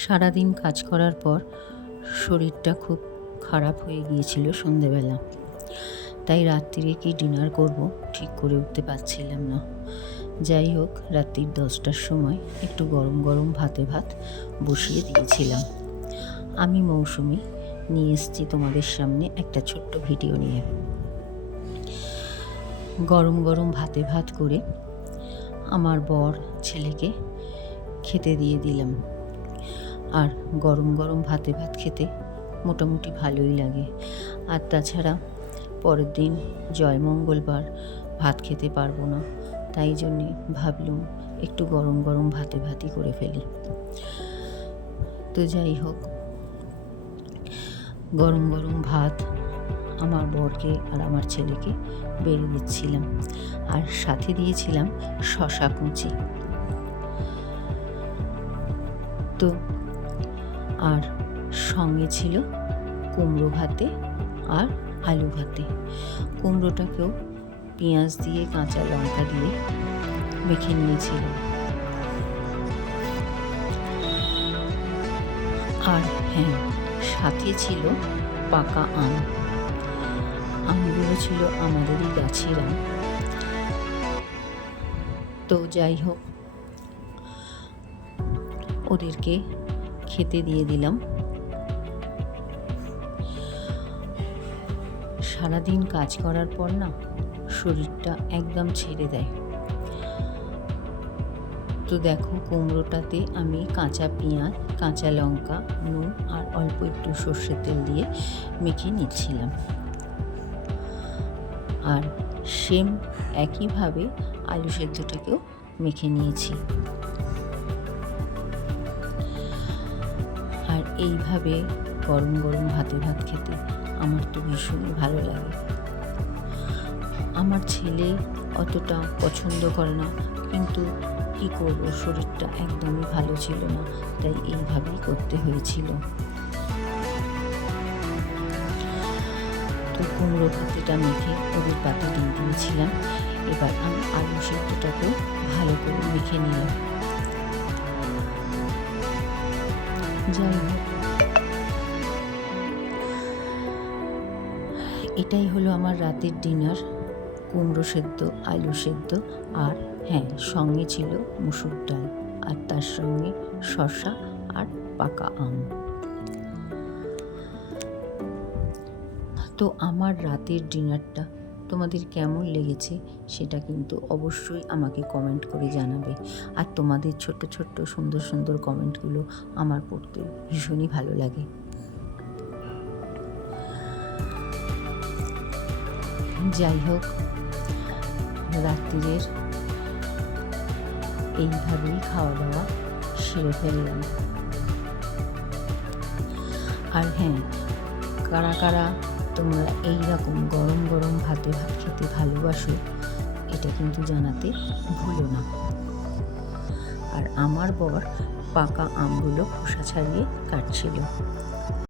সারাদিন কাজ করার পর শরীরটা খুব খারাপ হয়ে গিয়েছিল সন্ধেবেলা। তাই রাত্রিরে কি ডিনার করব ঠিক করে উঠতে পারছিলাম না। যাই হোক, রাত্রির 10টার সময় একটু গরম গরম ভাত বসিয়ে দিয়েছিলাম। আমি মৌসুমি নিয়ে এসেছি তোমাদের সামনে একটা ছোট্ট ভিডিও নিয়ে। গরম গরম ভাত করে আমার বর ছেলেকে খেতে দিয়ে দিলাম। আর গরম গরম ভাত খেতে মোটামুটি ভালোই লাগে। আর তাছাড়া পরের দিন জয়মঙ্গলবার ভাত খেতে পারবো না, তাই জন্যে ভাবলুম একটু গরম গরম ভাতই করে ফেলি। তো যাই হোক, গরম গরম ভাত আমার বরকে আর আমার ছেলেকে বেড়ে দিচ্ছিলাম, আর সাথে দিয়েছিলাম শশা কুচি। তো আর সঙ্গে ছিল কুমড়ো ভাতে আর আলু ভাতে। কুমড়োটাকেও পেঁয়াজ দিয়ে কাঁচা লঙ্কা দিয়ে মেখে নিয়েছিলাম। আর হ্যাঁ, সাথে ছিল পাকা আম। আমগুলো ছিল আমাদেরই গাছের আম। তো যাই হোক, ওদেরকে খেতে দিয়ে দিলাম। সারাদিন কাজ করার পর না শরীরটা একদম ছেড়ে দেয়। তো দেখো, কুমড়োটাতে আমি কাঁচা পেঁয়াজ, কাঁচা লঙ্কা, নুন আর অল্প একটু সর্ষের তেল দিয়ে মেখে নিচ্ছিলাম। আর সেম একইভাবে আলু সেদ্ধটাকেও মেখে নিয়েছি। আর এইভাবে গরম গরম ভাত খেতে আমার তো ভীষণই ভালো লাগে। আমার ছেলে অতটা পছন্দ করে না, কিন্তু কী করব, শরীরটা একদমই ভালো ছিল না, তাই এইভাবেই করতে হয়েছিল। তো কুমড়ো ভাতেটা মেখে ওদের পাতে দিয়ে দিয়েছিলাম। এবার আমি আলু সেদ্ধটাকেও ভালো করে মেখে নিলাম। যাই হোক, এটাই হলো আমার রাতের ডিনার। কুমড়ো সেদ্ধ, আলু সেদ্ধ, আর হ্যাঁ, সঙ্গে ছিল মুসুর ডাল, আর তার সঙ্গে শসা আর পাকা আম। তো আমার রাতের ডিনারটা তোমাদের কেমন লেগেছে সেটা কিন্তু অবশ্যই আমাকে কমেন্ট করে জানাবে। আর তোমাদের ছোট্ট ছোট্ট সুন্দর সুন্দর কমেন্টগুলো আমার পড়তে ভীষণই ভালো লাগে। যাই হোক, রাত্রিরের এইভাবেই খাওয়া দাওয়া সেরে ফেললাম। আর হ্যাঁ, কারা কারা তোমরা এইরকম গরম গরম ভাত খেতে ভালোবাসো, এটা কিন্তু জানাতে ভুলো না। আর আমার বর পাকা আমগুলো খোসা ছাড়িয়ে কাটছিল।